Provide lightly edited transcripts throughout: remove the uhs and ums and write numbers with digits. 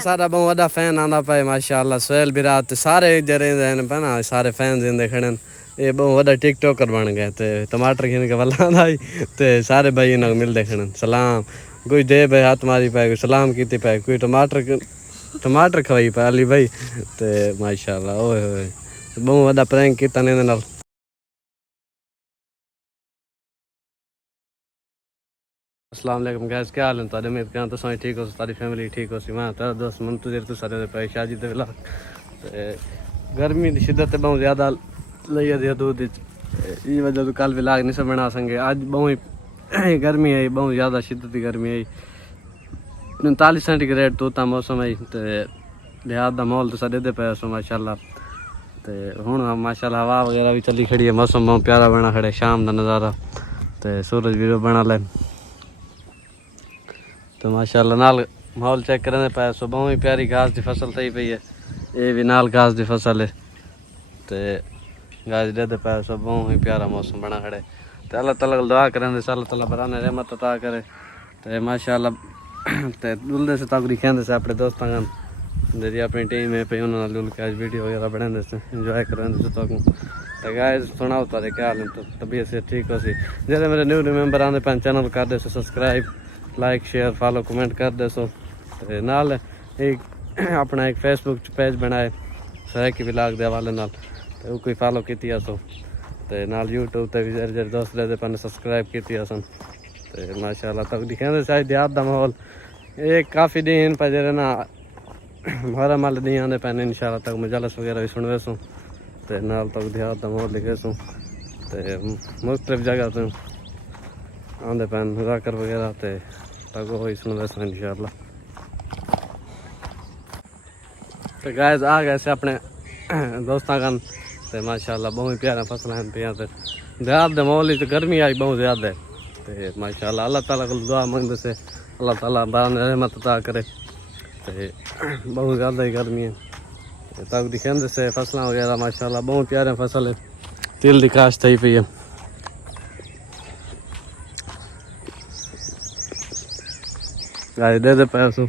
सारा बहुत वड्डा फैन आंदा पे माशाल्लाह सोहेल बिरात सारे जरे हैं पे ना सारे फैन जिंदे खड़े ये बहुत वड्डा टिकटॉकर बन गए ते टमाटर खिन के वल्ला आई ते सारे भाई इन्हें मिलते खड़े सलाम कोई दे भाई हाथ मारी पाए कोई सलाम कीती पाए कोई टमाटर खवाई पाए अली भाई ते माशाल्लाह ओए होए बहुत वड्डा प्रैंक कीता ने नाल। अस्सलाम वालेकुम गाइस क्या हाल है तारे उम्मीद करना तो सारी ठीक हो सारी फैमिली ठीक हो सी मैं तेरा दोस्त मुंतजिर तो सारे पे शादी ते विला गर्मी की शिद्दत बहुत ज़्यादा लई है दूध ई वजह तो कल विलाग नहीं सब बना सकें आज बहुत गर्मी आई बहुत ज़्यादा शिद्दत की गर्मी आई 39 सेंटीग्रेड तोता मौसम आई तो देहात का माहौल तो साढ़े पे सो माशाल्लाह तो हूँ माशाल्लाह हवा वगैरह भी चली खड़ी है मौसम बहुत प्यारा बना खड़े शाम का नज़ारा तो सूरज भी बना ले तो माशाल्लाह नाल माहौल चेक करने पाया सो बहुत ही प्यारी घास की फसल थी पई है ये भी नाल घास की फसल है तो घास दे पाया सो बहुत ही प्यारा मौसम बना खड़े तो अल्लाह ताला को दुआ करें अल्लाह ताला बराने रहमत अता करे तो माशाल्लाह तो दुलदे से तक खेंदे से अपने दोस्तों का जी अपनी टीम है पे उन्होंने लुल के आज वीडियो वगैरह बनाते से इंजॉय करेंगे से तो गाइस सुनाओ तारे क्या हाल है तो तबीयत से ठीक हो सी जैसे मेरे न्यू मेंबर आने पे चैनल कर दे subscribe like share follow comment कर दे सो नाल एक अपना एक फेसबुक पेज बनाए सहकी विलाग के हवाले नाल तो वो कोई फॉलो की सो तो नाल यूट्यूब ते भी जरे दोस्त रहते पन सब्सक्राइब की सन तो माशाल्लाह तक दिखेंगे शायद देहात का माहौल ये काफ़ी दिन पे जरे ना हमारा माल दी आने पैन इंशाल्लाह तक मजालस वगैरह भी सुनवे सो तो नाल तक देहात का माहौल दिखे सो तो मुख्तलिफ जगह तो आंदे पैन मुजाकर वगैरह तो तक वही सुनवे सो इंशाल्लाह। तो गाइस आ गए से अपने दोस्तों का तो माशाल्लाह बहुत प्यारा फसल हैं पे यहाँ देहात का माहौल तो गर्मी आई बहुत ज़्यादा है तो माशाल्लाह अल्लाह ताला को दुआ मंगते से अल्लाह ताला बारान रहमत अता करे तो बहुत ज़्यादा ही गर्मी है तक दिखेंदे से फसल वगैरह माशाल्लाह बहुत प्यारे फसल है तिल की काश्त थी पई है गाय दे पैसों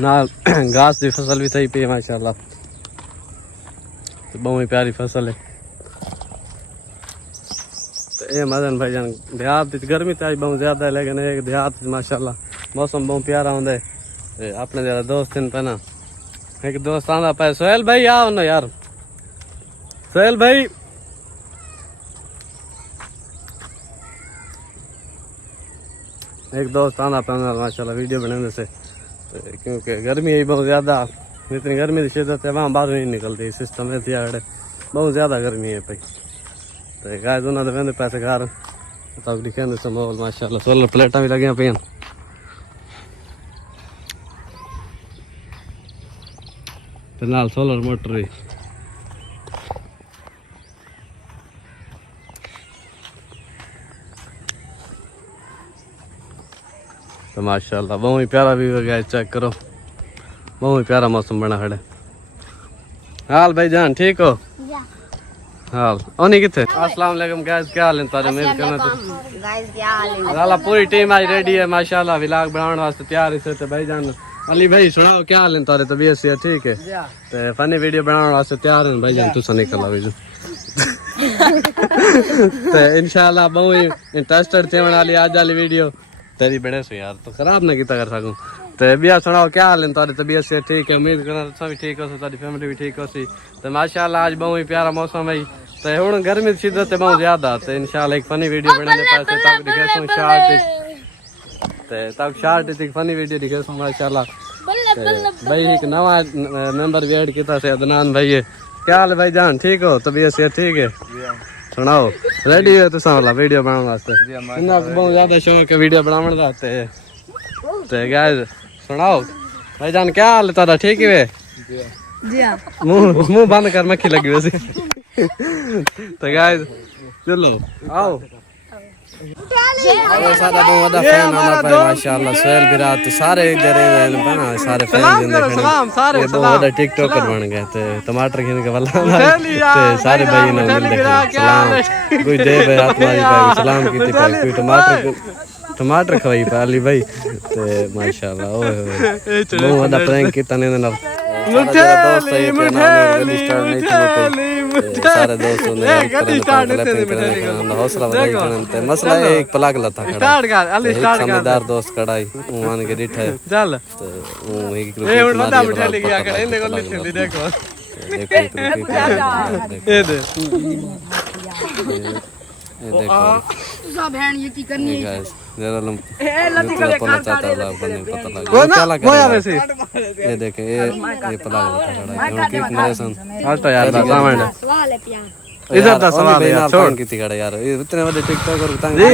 ना घास की फसल भी थी पी है माशाल्लाह तो बहुत ही प्यारी फसल है तो ये मदन भाई जान देहात गर्मी तो आज बहुत ज़्यादा है लेकिन एक देहात माशाल्लाह मौसम बहुत प्यारा होंगे अपने ज़्यादा दोस्त इन पे ना एक दोस्त आंदा पे सोहेल भाई आओ ना यार सोहेल भाई एक दोस्त आना पे माशाल्लाह वीडियो बनाने से क्योंकि गर्मी है बहुत ज़्यादा इतनी गर्मी की शिद्दत है वहाँ बाहर नहीं निकलती सिस्टम है आड़े बहुत ज़्यादा गर्मी है भाई तो गाय उन्होंने वहदे पैसे घर तक दिखे से माहौल माशाल्लाह सोलर प्लेटा भी लगे पे नाल सोलर मोटर भी तो माशाल्लाह बहुत ही प्यारा व्यू है चेक करो बहुत ही प्यारा मौसम बना खड़े हाल भाई जान ठीक हो हाल ओनी किथे अस्सलाम वालेकुम गाइस क्या हाल है तारे मेरे करना तो गाइस क्या हाल है वाला पूरी टीम आज रेडी है माशाल्लाह व्लॉग बनाने वास्ते तैयार है तो भाई जान अली भाई सुनाओ क्या हाल है तारे तबीयत से ठीक है तो फनी वीडियो बनाने वास्ते तैयार है भाई जान तुसा निकल आओ तो इंशाल्लाह बहुत ही इंटरेस्टेड थे वाली आज वाली वीडियो तेरी बड़े से यार तो खराब ना किता कर सकूं तो बिया सुनाओ क्या हाल है तारी तबीयत से ठीक है उम्मीद करना सब भी ठीक हो तारी फैमिली भी ठीक हो सी तो माशाल्लाह आज बहुत ही प्यारा मौसम है तो हूँ गर्मी की शिद्दत है बहुत ज़्यादा तो इंशाल्लाह एक फनी वीडियो बनाने पास तक दिखे तक शार्ट एक फनी वीडियो दिखे माशाल्लाह भाई एक नवा मेंबर भी ऐड किया से अदनान भाई है क्या हाल है भाई जान ठीक हो तबीयत से ठीक है सुनाओ रेडी है तुसा वाला वीडियो बनाने वास्ते इन्ना बहुत ज्यादा शौक है वीडियो बनाने का तो गाइस सुनाओ भाई जान क्या हाल है तारा ठीक है जी हां मुंह बंद कर मक्खी लगी वैसे तो गाइस चलो आओ सारा बहुत बड़ा फैन हमारा भाई माशाल्लाह सुहेल विराट सारे इधर बना सारे फैन जिंदे खड़े ये बहुत बड़ा टिकटॉकर बन गए थे टमाटर खिन के वाला ते सारे भाई ने मिल के सलाम कोई दे भाई आत्मारी भाई सलाम कीती भाई कोई टमाटर खवाई पाली भाई ते माशाल्लाह ओए बहुत बड़ा प्रैंक कीता ने ना सारे दोस्तों ने हौसला बढ़ाई मसला एक पलक लता समझदार दोस्त कड़ाई मान के डिठा चल तो एक ये देखे ये पता इधर दा सवाल यार छोड़ कितनी खड़ा यार इतने बड़े टिकटॉकर तंग जी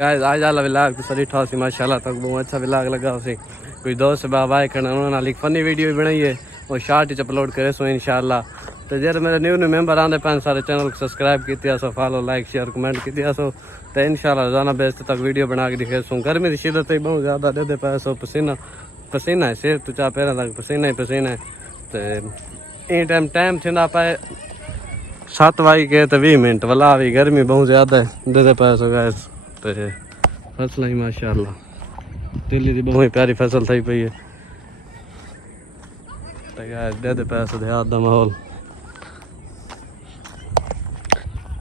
गाइस आज वाला व्लॉग तो सही ठासी माशाल्लाह तक बहुत अच्छा व्लॉग लगा उसे कोई दोस्त बाबा है करना उन्होंने एक फनी वीडियो भी बनाई है और शॉर्ट ही अपलोड करे सो इंशाल्लाह तो जरा मेरे न्यू मेंबर आंदे पांच सारे चैनल को सब्सक्राइब कीतिया सो फॉलो लाइक शेयर कमेंट कीतिया सो तो इंशाल्लाह रोजाना बेस तक वीडियो बना के दिखे सो गर्मी की शिद्दत बहुत ज्यादा दे पाए सो पसीना है सिर तो चाह पैर तक पसीना ही पसीना है तो इन टाइम थी पाए 7 बज के तो 20 मिनट वाला भी गर्मी बहुत ज्यादा है दे पाए सो गैस तो फसल ही माशाल्लाह दिल्ली की बहुत प्यारी फसल थी पई है तो गैस दे पाए सो देहात दा माहौल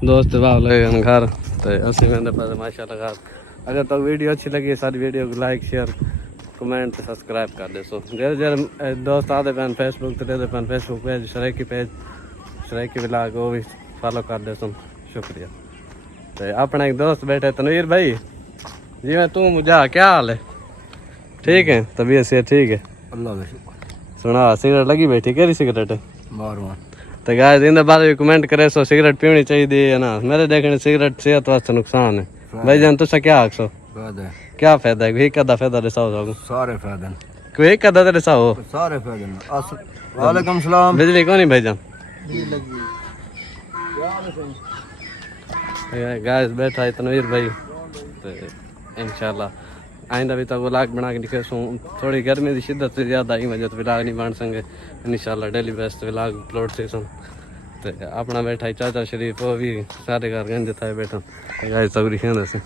दोस्त भाव लगेगा घर तो असली मेरे पास माशाल्लाह घर अगर तो वीडियो अच्छी लगी सारी वीडियो को लाइक शेयर कमेंट सब्सक्राइब कर दे सो जर दोस्त आते पैन फेसबुक तो दे पैन फेसबुक पेज शराइकी व्लॉग वो भी फॉलो कर दे सुन शुक्रिया तो अपना एक दोस्त बैठे तनवीर भाई जी मैं तू मुझे क्या हाल है ठीक है तबीयत से ठीक है अल्लाह का शुक्र सुना सिगरेट लगी बैठी केरी सिगरेट है तो गाइस इन बारे में कमेंट करे सो सिगरेट पीनी चाहिए है ना मेरे देखने सिगरेट सेहत वास्ते नुकसान है भाई जान तुसा क्या आखसो क्या फायदा है एक आधा फायदा दिसाओ सारे फायदे कोई एक आधा दिसाओ सारे फायदे वालेकुम सलाम बिजली कौन है भाईजान गाइस बैठा है तनवीर भाई तो इंशाल्लाह आइंदा भी तक व्लॉग बना के दिखे सो थोड़ी गर्मी की शिद्दत से ज़्यादा ही वजह तो व्लॉग नहीं बन सके इंशाल्लाह डेली बेस्ट व्लॉग अपलोड से सुन तो अपना बैठा है चाचा शरीफ वो भी सारे घर गंज था बैठा गाइस सगरी खेल से